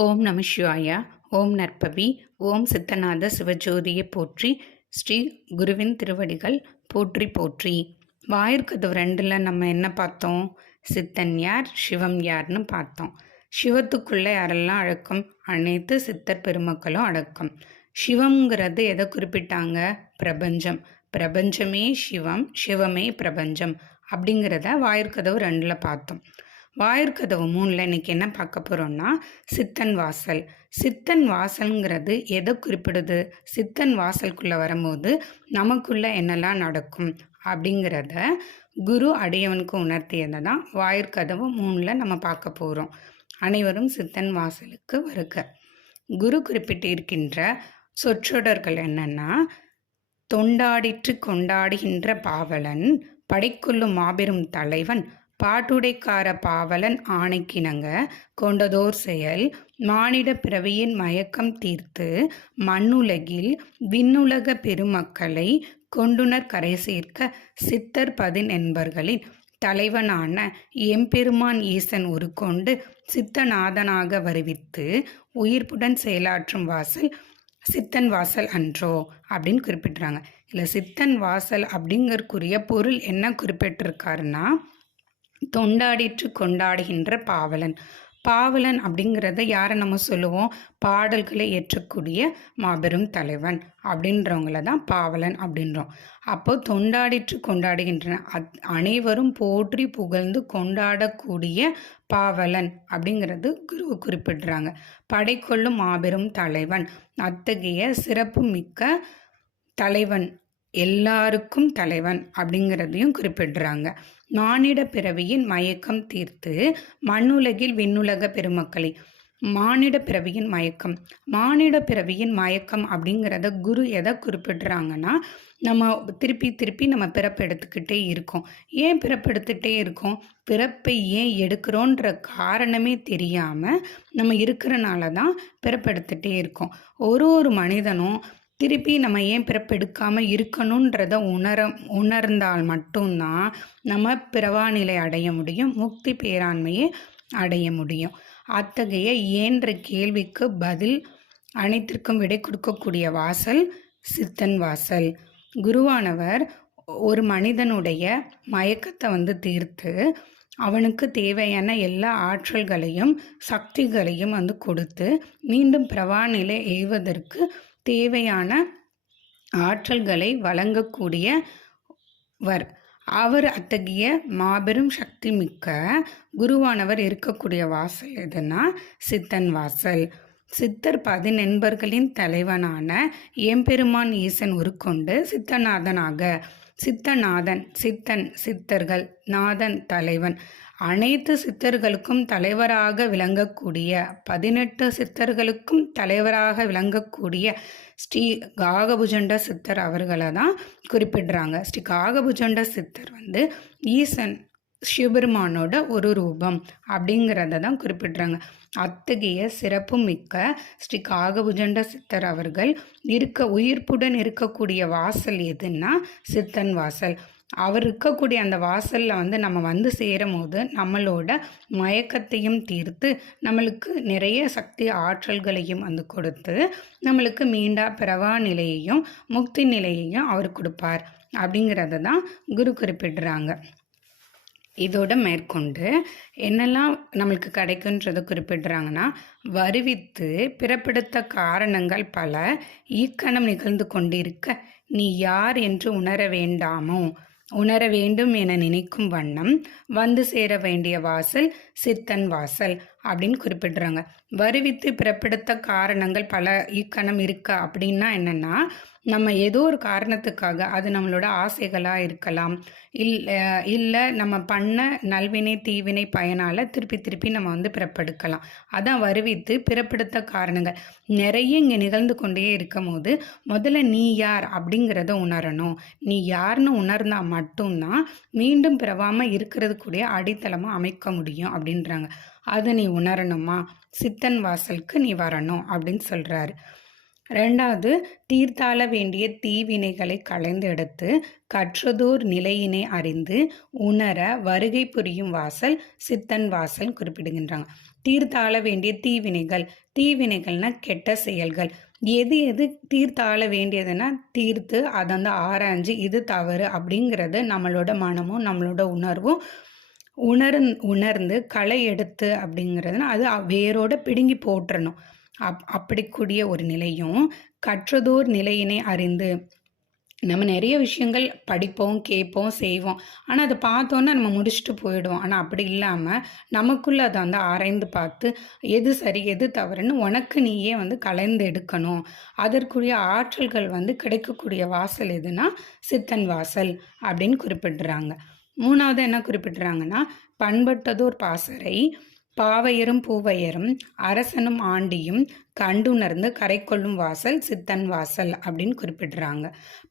ஓம் நம சிவாயா ஓம் நற்பவி ஓம் சித்தநாத சிவஜோதியை போற்றி ஸ்ரீ குருவின் திருவடிகள் போற்றி போற்றி. வாயிற்கதவு ரெண்டில் நம்ம என்ன பார்த்தோம்? சித்தன் யார் சிவம் யார்னு பார்த்தோம். சிவத்துக்குள்ளே யாரெல்லாம் அடக்கம்? அனைத்து சித்தர் பெருமக்களும் அடக்கம். சிவம்ங்கிறது எதை குறிப்பிட்டாங்க? பிரபஞ்சம். பிரபஞ்சமே சிவம் சிவமே பிரபஞ்சம் அப்படிங்கிறத வாயிற்கதவு ரெண்டில் பார்த்தோம். வாயிற்கதவு மூணில் இன்னைக்கு என்ன பார்க்க போகிறோம்னா சித்தன் வாசல். சித்தன் வாசல்ங்கிறது எதை குறிப்பிடுது? சித்தன் வாசலுக்குள்ளே வரும்போது நமக்குள்ளே என்னெல்லாம் நடக்கும் அப்படிங்கிறத குரு அடியவனுக்கு உணர்த்தியதை தான் வாயிற்கதவு மூணில் நம்ம பார்க்க போகிறோம் அனைவரும் சித்தன் வாசலுக்கு வருக. குரு குறிப்பிட்டிருக்கின்ற சொற்றொடர்கள் என்னென்னா தொண்டாடிற்று கொண்டாடுகின்ற பாவலன் படைக்கொள்ளும் மாபெரும் தலைவன் பாட்டுடைக்கார பாவலன் ஆணைக்கிணங்க கொண்டதோர் செயல். மானிட பிறவியின் மயக்கம் தீர்த்து மண்ணுலகில் விண்ணுலக பெருமக்களை கொண்டுனர் கரை சேர்க்க சித்தர் பதின் என்பர்களின் தலைவனான எம்பெருமான் ஈசன் உருக்கொண்டு சித்தநாதனாக வருவித்து உயிர்ப்புடன் செயலாற்றும் வாசல் சித்தன் வாசல் அன்றோ அப்படின்னு குறிப்பிட்றாங்க. இல்லை சித்தன் வாசல் அப்படிங்கறக்குரிய பொருள் என்ன குறிப்பிட்டிருக்காருன்னா தொண்டாடிற்று கொண்டாடுகின்ற பாவலன். பாவலன் அப்படிங்கிறத யாரை நம்ம சொல்லுவோம்? பாடல்களை ஏற்றக்கூடிய மாபெரும் தலைவன் அப்படின்றவங்கள தான் பாவலன் அப்படின்றோம். அப்போ தொண்டாடிற்று கொண்டாடுகின்றன அத் அனைவரும் போற்றி புகழ்ந்து கொண்டாடக்கூடிய பாவலன் அப்படிங்கிறது குரு குறிப்பிடுறாங்க. படைக்கொள்ளும் மாபெரும் தலைவன். அத்தகைய சிறப்பு மிக்க தலைவன் எல்லாருக்கும் தலைவன் அப்படிங்கிறதையும் குறிப்பிடுறாங்க. மானிட பிறவியின் மயக்கம் தீர்த்து மண்ணுலகில் விண்ணுலக பெருமக்களை. மானிட பிறவியின் மயக்கம். மானிட பிறவியின் மயக்கம் அப்படிங்கிறத குரு எதை குறிப்பிடுறாங்கன்னா நம்ம திருப்பி திருப்பி நம்ம பிறப்பெடுத்துக்கிட்டே இருக்கோம். ஏன் பிறப்பெடுத்துகிட்டே இருக்கோம்? பிறப்பை ஏன் எடுக்கிறோன்ற காரணமே தெரியாமல் நம்ம இருக்கிறனால தான் பிறப்பெடுத்துகிட்டே இருக்கோம். ஒரு ஒரு மனிதனும் திருப்பி நம்ம ஏன் பிறப்பெடுக்காமல் இருக்கணுன்றத உணர உணர்ந்தால் மட்டும்தான் நம்ம பிறவாநிலை அடைய முடியும் முக்தி பேராண்மையை அடைய முடியும். அத்தகைய ஏன்ற கேள்விக்கு பதில் அனைத்திற்கும் விடை கொடுக்கக்கூடிய வாசல் சித்தன் வாசல். குருவானவர் ஒரு மனிதனுடைய மயக்கத்தை வந்து தீர்த்து அவனுக்கு தேவையான எல்லா ஆற்றல்களையும் சக்திகளையும் வந்து கொடுத்து மீண்டும் பிரவாநிலை எய்வதற்கு தேவையான ஆற்றல்களை வழங்கக்கூடிய வர் அவர் அத்தகைய மாபெரும் சக்தி மிக்க குருவானவர் இருக்கக்கூடிய வாசல் எதுனா சித்தன் வாசல். சித்தர் பதினெண்பர்களின் தலைவனான எம்பெருமான் ஈசன் உருக்கொண்டு சித்தநாதனாக சித்தநாதன் சித்தன் சித்தர்கள் நாதன் தலைவன். அனைத்து சித்தர்களுக்கும் தலைவராக விளங்கக்கூடிய பதினெட்டு சித்தர்களுக்கும் தலைவராக விளங்கக்கூடிய ஸ்ரீ காகபுஜண்ட சித்தர் அவர்களை தான் குறிப்பிடுறாங்க. ஸ்ரீ காகபுஜண்ட சித்தர் வந்து ஈசன் சிவபெருமானோட ஒரு ரூபம் அப்படிங்கிறத தான் குறிப்பிடுறாங்க. அத்தகைய சிறப்பு மிக்க ஸ்ரீ காகபுஜண்ட சித்தர் அவர்கள் இருக்க உயிர்ப்புடன் இருக்கக்கூடிய வாசல் எதுன்னா சித்தன் வாசல். அவர் இருக்கக்கூடிய அந்த வாசலில் வந்து நம்ம வந்து சேரும் போது நம்மளோட மயக்கத்தையும் தீர்த்து நம்மளுக்கு நிறைய சக்தி ஆற்றல்களையும் வந்து கொடுத்து நம்மளுக்கு மீண்டா பிறவா நிலையையும் முக்தி நிலையையும் அவர் கொடுப்பார் அப்படிங்கிறத தான் குரு குறிப்பிடுறாங்க. இதோட மேற்கொண்டு என்னெல்லாம் நம்மளுக்கு கிடைக்குன்றதை குறிப்பிடுறாங்கன்னா வருவித்து பிறப்பிடுத்த காரணங்கள் பல ஈக்கணம் நிகழ்ந்து கொண்டிருக்க நீ யார் என்று உணர வேண்டாமோ? உணர வேண்டும் என நினைக்கும் வண்ணம் வந்து சேர வேண்டிய வாசல் சித்தன் வாசல் அப்படின்னு குறிப்பிடுறாங்க. வருவித்து பிறப்பிடுத்த காரணங்கள் பல ஈக்கணம் இருக்கா அப்படின்னா என்னென்னா நம்ம ஏதோ ஒரு காரணத்துக்காக அது நம்மளோட ஆசைகளாக இருக்கலாம். இல்லை இல்லை நம்ம பண்ண நல்வினை தீவினை பயனால் திருப்பி திருப்பி நம்ம வந்து பிறப்பெடுக்கலாம். அதான் வருவித்து பிறப்பெடுத்த காரணங்கள். நிறைய இங்கே நிகழ்ந்து கொண்டே இருக்கும் போது முதல்ல நீ யார் அப்படிங்கிறத உணரணும். நீ யாருன்னு உணர்ந்தால் மட்டும்தான் மீண்டும் பிறவாமல் இருக்கிறதுக்குடைய அடித்தளமாக அமைக்க முடியும் அப்படின்றாங்க. அதை நீ உணரணுமா? சித்தன் வாசலுக்கு நீ வரணும் அப்படின்னு சொல்கிறாரு ரெண்டாவது தீர்த்தாள வேண்டிய தீவினைகளை களைந்தெடுத்து கற்றதோர் நிலையினை அறிந்து உணர வருகை புரியும் வாசல் சித்தன் வாசல் குறிப்பிடுகின்றாங்க. தீர்த்தாள வேண்டிய தீவினைகள். தீவினைகள்னா கெட்ட செயல்கள். எது எது தீர்த்தாள வேண்டியதுன்னா தீர்த்து அதை வந்து ஆராய்ஞ்சு இது தவறு அப்படிங்கிறது நம்மளோட மனமும் நம்மளோட உணர்வும் உணர் உணர்ந்து களை எடுத்து அப்படிங்கிறதுனா அது வேரோட பிடுங்கி போட்டுறணும் அப் அப்படிக்கூடிய ஒரு நிலையும் கற்றதோர் நிலையினை அறிந்து நம்ம நிறைய விஷயங்கள் படிப்போம் கேட்போம் செய்வோம். ஆனால் அதை பார்த்தோன்னா நம்ம முடிச்சுட்டு போயிடுவோம். ஆனால் அப்படி இல்லாமல் நமக்குள்ளே அதை வந்து ஆராய்ந்து பார்த்து எது சரி எது தவறுன்னு உனக்கு நீயே வந்து கலந்து எடுக்கணும். அதற்குரிய ஆற்றல்கள் வந்து கிடைக்கக்கூடிய வாசல் எதுனா சித்தன் வாசல் அப்படின்னு குறிப்பிடுறாங்க. மூணாவது என்ன குறிப்பிடுறாங்கன்னா பண்பட்டதோர் பாசறை பாவையரும் பூவையரும் அரசனும் ஆண்டியும் கண்டுணர்ந்து கரை கொள்ளும் வாசல் சித்தன் வாசல் அப்படின்னு குறிப்பிடுறாங்க.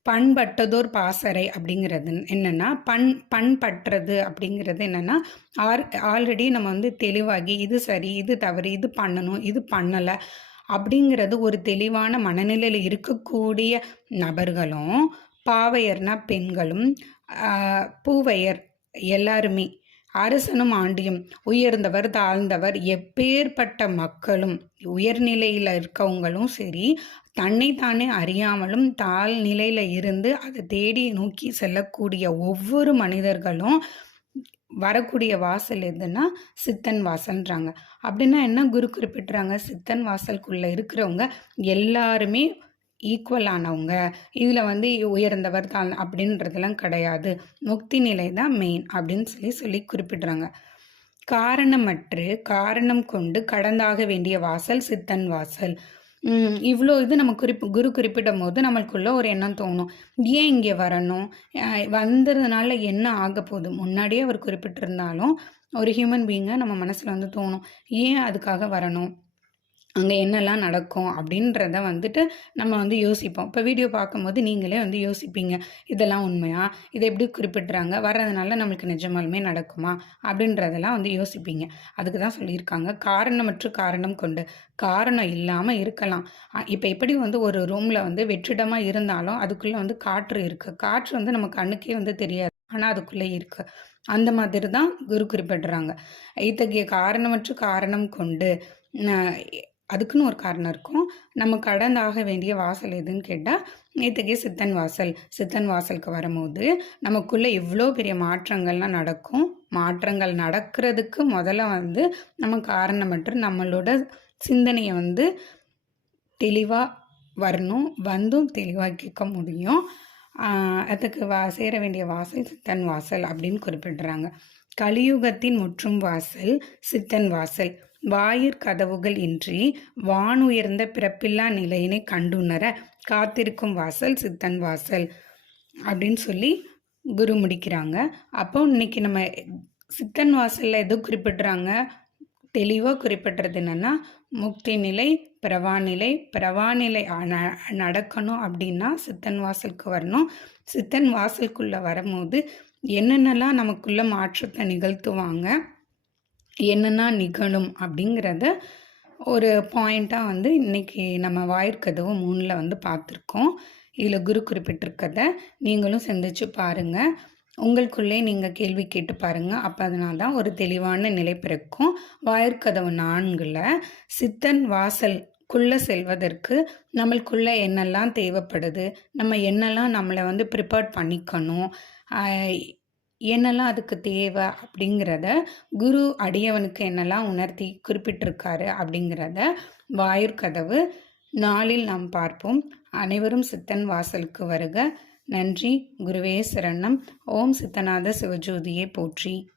பண்பட்டதோர் பாசறை அப்படிங்கிறது என்னென்னா பண் பண்பற்றது அப்படிங்கிறது என்னென்னா ஆர் ஆல்ரெடி நம்ம வந்து தெளிவாகி இது சரி இது தவறு இது பண்ணணும் இது பண்ணலை அப்படிங்கிறது ஒரு தெளிவான மனநிலையில் இருக்கக்கூடிய நபர்களும் பாவையர்னா பெண்களும் பூவையர் எல்லாருமே அரசனும் ஆண்டியும். உயர்ந்தவர் தாழ்ந்தவர் எப்பேற்பட்ட மக்களும் உயர்நிலையில் இருக்கவங்களும் சரி தன்னைத்தானே அறியாமலும் தாழ் நிலையில் இருந்து அதை தேடி நோக்கி செல்லக்கூடிய ஒவ்வொரு மனிதர்களும் வரக்கூடிய வாசல் எதுன்னா சித்தன் வாசல்ன்றாங்க. அப்படின்னா என்ன குரு குறிப்பிட்றாங்க? சித்தன் வாசலுக்குள்ளே இருக்கிறவங்க எல்லாருமே ஈக்குவலானவங்க இதில் வந்து உயர்ந்தவர் தான் அப்படின்றதெல்லாம் கிடையாது. முக்தி நிலை தான் மெயின் அப்படின்னு சொல்லி சொல்லி குறிப்பிடுறாங்க. காரணமற்று காரணம் கொண்டு கடந்தாக வேண்டிய வாசல் சித்தன் வாசல். இவ்வளோ இது நம்ம குறிப்பு குரு குறிப்பிடும் போது நம்மளுக்குள்ள ஒரு எண்ணம் தோணும். ஏன் இங்கே வரணும்? வந்ததுனால என்ன ஆக போகுது? முன்னாடியே அவர் குறிப்பிட்டிருந்தாலும் ஒரு ஹியூமன் பீயிங்கை நம்ம மனசில் வந்து தோணும். ஏன் அதுக்காக வரணும்? அங்கே என்னெல்லாம் நடக்கும் அப்படின்றத வந்துட்டு நம்ம வந்து யோசிப்போம். இப்போ வீடியோ பார்க்கும்போது நீங்களே வந்து யோசிப்பீங்க. இதெல்லாம் உண்மையா? இதை எப்படி குறிப்பிட்றாங்க? வர்றதுனால நம்மளுக்கு நிஜமாலுமே நடக்குமா? அப்படின்றதெல்லாம் வந்து யோசிப்பீங்க. அதுக்கு தான் சொல்லியிருக்காங்க. காரணமற்று காரணம் கொண்டு. காரணம் இல்லாமல் இருக்கலாம். இப்போ எப்படி வந்து ஒரு ரூமில் வந்து வெற்றிடமாக இருந்தாலும் அதுக்குள்ளே வந்து காற்று இருக்குது காற்று வந்து நம்ம கண்ணுக்கே வந்து தெரியாது. ஆனால் அதுக்குள்ளே இருக்குது அந்த மாதிரி தான் குரு குறிப்பிடுறாங்க. இத்தகைய காரணமற்று காரணம் கொண்டு அதுக்குன்னு ஒரு காரணம் இருக்கும். நம்ம கடந்தாக வேண்டிய வாசல் எதுன்னு கேட்டால் நேற்றுக்கே சித்தன் வாசல். சித்தன் வாசலுக்கு வரும்போது நமக்குள்ளே இவ்வளோ பெரிய மாற்றங்கள்லாம் நடக்கும். மாற்றங்கள் நடக்கிறதுக்கு முதல்ல வந்து நம்ம காரணமற்று நம்மளோட சிந்தனையை வந்து தெளிவாக வரணும். வந்தும் தெளிவாக கேட்க முடியும். அதுக்கு வா சேர வேண்டிய வாசல் சித்தன் வாசல் அப்படின்னு குறிப்பிடுறாங்க. கலியுகத்தின் முற்றும் வாசல் சித்தன் வாசல். வாயிற் கதவுகள் இன்றி வானுயர்ந்த பிறப்பில்லா நிலையினை கண்டுணர காத்திருக்கும் வாசல் சித்தன் வாசல் அப்படின்னு சொல்லி குரு முடிக்கிறாங்க. அப்போ இன்னைக்கு நம்ம சித்தன் வாசலில் எது குறிப்பிட்றாங்க? தெளிவாக குறிப்பிட்றது என்னென்னா முக்தி நிலை பிரவாநிலை பிரவாநிலை நடக்கணும் அப்படின்னா சித்தன் வாசலுக்கு வரணும். சித்தன் வாசலுக்குள்ளே வரும்போது என்னென்னலாம் நமக்குள்ள மாற்றத்தை நிகழ்த்துவாங்க? என்னென்னா நிகழும் அப்படிங்கிறத ஒரு பாயிண்ட்டாக வந்து இன்றைக்கி நம்ம வாயிற்கதவு மூணில் வந்து பார்த்துருக்கோம். இதில் குரு குறிப்பிட்டிருக்கத நீங்களும் சிந்திச்சு பாருங்கள் உங்களுக்குள்ளே நீங்கள் கேள்வி கேட்டு பாருங்கள் அப்போ அதனால தான் ஒரு தெளிவான நிலை பிறக்கும். வாயிற்கதவு நான்கில் சித்தன் வாசல் குள்ளே செல்வதற்கு நம்மளுக்குள்ளே என்னெல்லாம் தேவைப்படுது? நம்ம என்னெல்லாம் நம்மளை வந்து ப்ரிப்பேர் பண்ணிக்கணும்? என்னெல்லாம் அதுக்கு தேவை அப்படிங்கிறத குரு அடியவனுக்கு என்னெல்லாம் உணர்த்தி குறிப்பிட்டிருக்காரு அப்படிங்கிறத வாயுர் கதவு நாளில் நாம் பார்ப்போம். அனைவரும் சித்தன் வாசலுக்கு வருக. நன்றி. குருவே சரணம். ஓம் சித்தநாத சிவஜோதியை போற்றி.